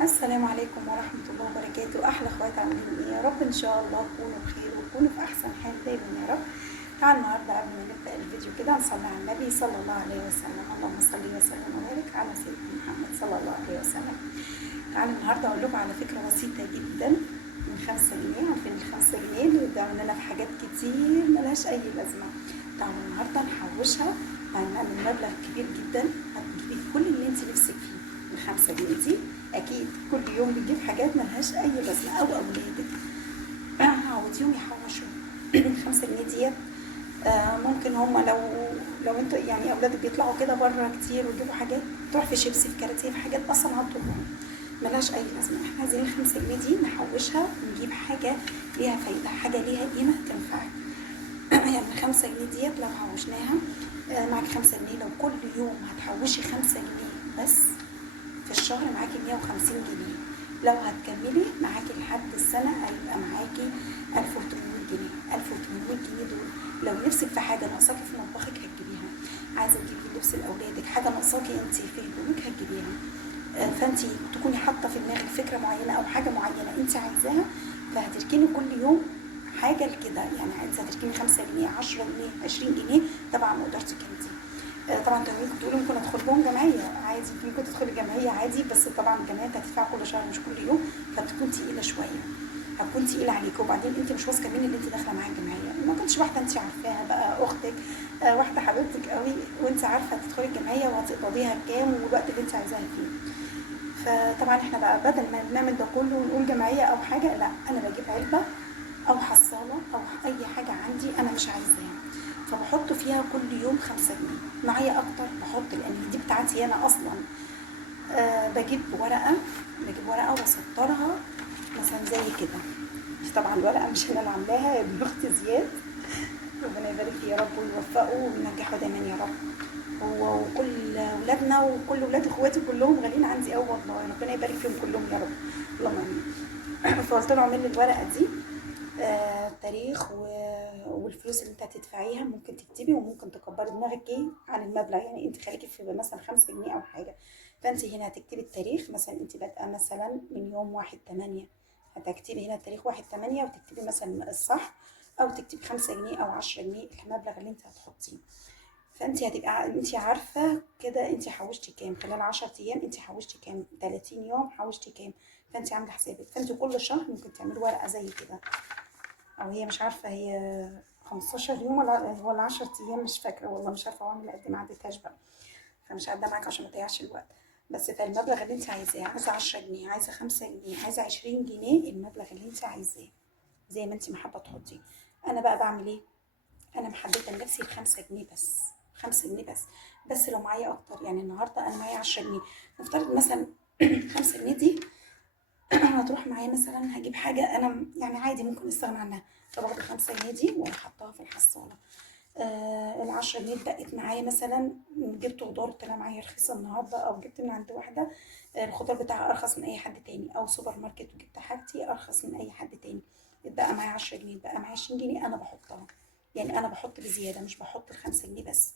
السلام عليكم ورحمة الله وبركاته. أحلى أخوات عاملين إيه؟ يا رب إن شاء الله تكونوا بخير وتكونوا في أحسن حال دايما يا رب. تعالوا النهاردة قبل ما نبدأ الفيديو كده نصلي على النبي صلى الله عليه وسلم. اللهم صل وسلم وبارك على سيدنا محمد صلى الله عليه وسلم. تعالوا النهاردة أقول لكم على فكرة بسيطة جدا من 5 جنيه. عارفين ال5 جنيه اللي بتدعوا لنا في حاجات كتير ملهاش أي لازمة. تعالوا النهاردة نحوشها، هنعمل مبلغ كبير جدا هتجيبي كل اللي انت نفسك فيه. ال5 جنيه دي اكيد كل يوم بتجيب حاجات ملهاش اي لازمه، او اولادك عوديهم يحوشوا. ال5 جنيه ديت ممكن هما لو انتوا يعني اولادك بيطلعوا كده بره كتير ويجيبوا حاجات تروح في شيبسي في كاراتيه في حاجات اصلا هتضرهم ملهاش اي لازمه. احنا عايزين ال5 جنيه دي نحوشها ونجيب حاجه ليها فايده، حاجه ليها قيمه تنفعك. يعني ال5 جنيه ديت لو حوشناها معاك 5 جنيه، لو كل يوم هتحوشي 5 جنيه بس في الشهر معاكي 150 جنيه. لو هتكملي معاكي لحد السنة هيبقى معاكي 1800 جنيه. 1800 جنيه دول لو نفسك في حاجة ناقصاكي في مطبخك هتجيبيها، عايزة تجيبي لبس لأولادك، حاجة ناقصاكي انت في هدومك هتجيبيها. فانت تكوني حاطة في دماغك فكرة معينة أو حاجة معينة انت عايزاها، فهتركني كل يوم حاجة لكده. يعني عايزة تركني 5 جنيه 10 جنيه 20 جنيه طبعا مقدرتك انت. طبعا انت ممكن تقولي ممكن ادخل لهم جمعيه عادي، ممكن تدخلي جمعيه عادي، بس طبعا الجمعيه انت هتدفع كل شهر مش كل يوم، فبتكون تقيله شويه، هتكون تقيله عليك. وبعدين انت مش واثقه مين اللي انت داخله معاه الجمعيه، ما كنتش واحده انت عارفاها بقى اختك واحده حبيبتك قوي وانت عارفه هتدخلي الجمعيه وهتقبضيها بكام والوقت اللي انت عايزاها فيه. فطبعا احنا بقى بدل ما نعمل ده كله ونقول جمعيه او حاجه، لا انا بجيب علبه او حصاله او اي حاجه عندي انا مش عايزاها، فبحط فيها كل يوم 5 جنيه. معايا اكتر بحط لان دي بتاعتي انا اصلا. بجيب ورقه واسطرها مثلا زي كده. دي طبعا الورقه مش انا اللي عاملاها، ابن اختي زياد، ربنا يبارك فيه يا رب ويوفقه وينجحه دايما يا رب. هو وكل ولادنا وكل ولاد اخواتي كلهم غاليين عندي قوي والله، ربنا يبارك فيهم كلهم يا رب، اللهم امين. فقلت له اعمل لي الورقه دي تاريخ والفلوس اللي انت هتدفعيها، ممكن تكتبي وممكن تكبري دماغك ايه عن المبلغ. يعني انت خليكي في مثلا 5 جنيه او حاجه، فانت هنا هتكتبي التاريخ، مثلا انت بادئه مثلا من يوم 1/8، هتكتبي هنا التاريخ 1/8 وتكتبي مثلا الصح، او تكتبي 5 جنيه او 10 جنيه المبلغ اللي انت هتحطيه. فانت هتبقى انت عارفه كده انت حوشتي كام خلال 10 ايام، انت حوشتي كام 30 يوم حوشتي كام، فانت عامله حسابك. فانت كل شهر ممكن تعملي ورقه زي كده، او هي مش عارفه هي 15 يوم ولا 10 ايام، مش فاكره والله، مش عارفه اعمل قد ما عدتهاش بقى، فمش قاعده معاك عشان ما تضيعش الوقت. بس فالمبلغ اللي انت عايزاه، عايزه 10 جنيه عايزه 5 جنيه عايزه 20 جنيه، المبلغ اللي انت عايزاه زي ما انت ما حابه تحطيه. انا بقى بعمل ايه؟ انا محدده لنفسي ال5 جنيه بس، 5 جنيه بس. بس لو معايا اكتر، يعني النهارده انا معايا 10 جنيه، نفترض مثلا 5 جنيه دي هتروح معايا مثلا هجيب حاجة أنا يعني عادي ممكن أستغنى عنها، فباخد ال5 جنيه دي وأروح حطها في الحصالة. ال10 جنيه اتبقت معايا، مثلا جبت خضار طلع معايا رخيص النهاردة، أو جبت من عند واحدة الخضار بتاعها أرخص من أي حد تاني، أو سوبر ماركت وجبت حاجتي أرخص من أي حد تاني، اتبقى معايا 10 جنيه، اتبقى معايا 20 جنيه، أنا بحطها. يعني أنا بحط بزيادة مش بحط ال5 جنيه بس.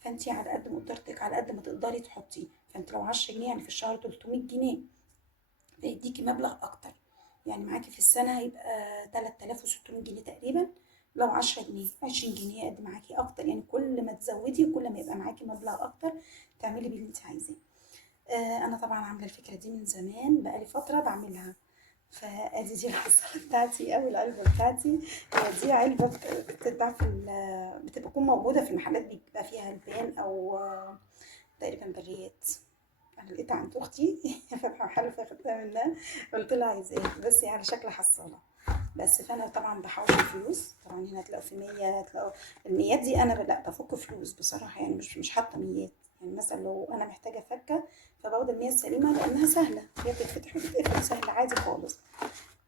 فانتي على قد مقدرتك على قد ما تقدري تحطي، فانت لو 10 جنيه يعني في الشهر 300 جنيه، فيديكي مبلغ اكتر. يعني معاكي في السنة هيبقى 3600 جنيه تقريبا. لو 10 جنيه 20 جنيه قد معاكي اكتر، يعني كل ما تزودي كل ما يبقى معاكي مبلغ اكتر تعملي بيه اللي انت عايزاه. انا طبعا عامله الفكره دي من زمان، بقالي فتره بعملها. فادي دي الحصاله بتاعتي او العلبه بتاعتي. هي دي علبه بتتباع بتبقى موجوده في المحلات، بيبقى فيها البان او تقريبا بريات. انا لقيتها عند اختي فاتحه محل فاخدتها منها، قلت لها عايزاه بس على شكل حصاله. بس فانا طبعا بحوش الفلوس، طبعا هنا هتلاقوا في 100، هتلاقوا الميات دي انا لا بفك فلوس بصراحه، يعني مش حاطه ميات. يعني مثلا لو انا محتاجه فكه فباخد المية السليمه لانها سهله، هي بتتفتح وتتقفل سهل عادي خالص.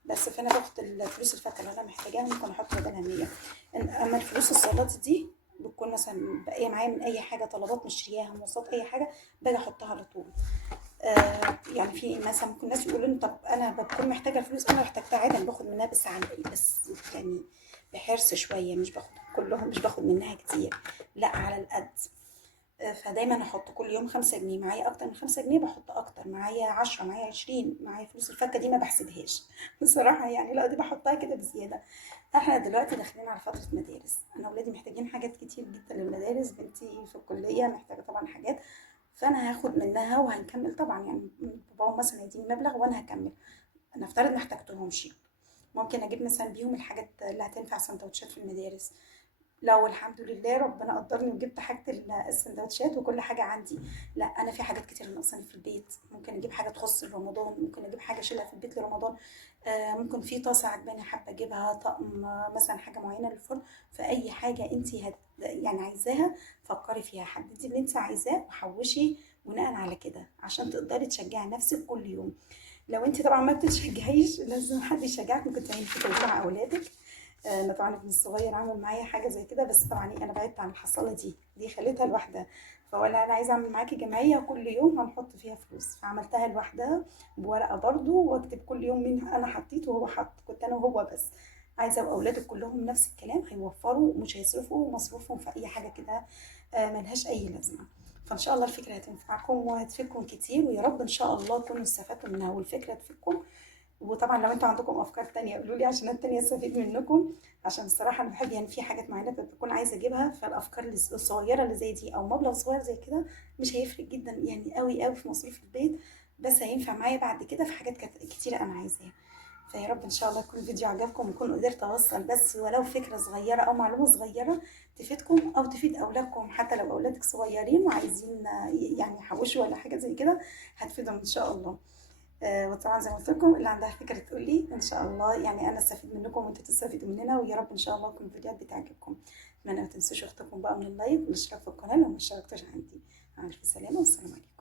بس فانا باخد الفلوس الفكه اللي انا محتاجاها ممكن احط بدلها 100. اما الفلوس الصلاه دي بتكون مثلا باقيه معايا من اي حاجه، طلبات مشترياها مواصلات اي حاجه، باجي احطها على طول. يعني في مثلا ممكن ناس يقولوا لي طب انا بكون محتاجه الفلوس، انا احتاجتها عادي انا باخد منها بس على بس يعني بحرص شويه، مش باخد كلهم، مش باخد منها كتير، لا على القد. فدايما احط كل يوم 5 جنيه، معايا اكتر من 5 جنيه بحط اكتر، معايا 10، معايا 20، معايا فلوس الفكه دي ما بحسبهاش بصراحه يعني، لا دي بحطها كده بزياده. احنا دلوقتي داخلين على فتره مدارس، انا اولادي محتاجين حاجات كتير جدا للمدارس، بنتي في الكليه محتاجه طبعا حاجات، فانا هاخد منها وهنكمل طبعا يعني. باباهم مثلا هيديني مبلغ وانا هكمل، نفترض ما احتجتهمش، ممكن اجيب مثلا بيهم الحاجات اللي هتنفع سندوتشات في المدارس. لو الحمد لله ربنا قدرني وجبت حاجة السندوتشات وكل حاجة عندي، لا أنا في حاجات كتير ناقصاني في البيت، ممكن أجيب حاجة تخص رمضان، ممكن أجيب حاجة أشيلها في البيت لرمضان. ممكن في طاسة عجباني حابة أجيبها، طقم مثلا حاجة معينة للفرن. فأي حاجة أنت يعني عايزاها، فكري فيها، حددي اللي أنت عايزاه وحوشي بناء على كده عشان تقدري تشجعي نفسك كل يوم. لو انت طبعا ما بتتشجعيش لازم حد يشجعك، ممكن تعملي كده مع اولادك. انا طبعا ابني الصغير عمل معايا حاجه زي كده، بس طبعا انا بعدت عن الحصاله دي خليتها لوحدها. فولا انا عايزه اعمل معاكي جمعيه كل يوم هنحط فيها فلوس، فعملتها لوحدها بورقه برضو، واكتب كل يوم مين انا حطيت وهو حط، كنت انا وهو بس. عايزه ابقى اولادك كلهم نفس الكلام، هيوفروا مش هيصرفوا مصروفهم في اي حاجه كده ملهاش اي لازمه. فان شاء الله الفكره هتنفعكم وهتفيدكم كتير، ويا رب ان شاء الله تكونوا استفدتوا منها والفكره تفيدكم. وطبعا لو انتوا عندكم افكار تانية قولوا لي عشان التانية استفيد منكم، عشان الصراحه انا بحب يعني في حاجات معينه بكون عايزه اجيبها، فالافكار الصغيره اللي زي دي او مبلغ صغير زي كده مش هيفرق جدا يعني قوي قوي في مصروف البيت، بس هينفع معايا بعد كده في حاجات كتيره انا عايزاها. فيا رب ان شاء الله يكون الفيديو عجبكم ويكون قدرت اوصل بس ولو فكره صغيره او معلومه صغيره تفيدكم او تفيد اولادكم، حتى لو اولادك صغيرين وعايزين يعني يحوشوا ولا حاجه زي كده هتفيدهم ان شاء الله. وطبعا زي ما قلت لكم اللي عندها فكره تقول لي ان شاء الله، يعني انا استفيد منكم وانتوا تستفيدوا مننا، ويا رب ان شاء الله تكون الفيديوهات بتعجبكم. اتمنى ما تنسوش اختكم بقى من اللايك والاشتراك في القناه لو ما اشتركتوش عندي. مع الف سلامه والسلام عليكم.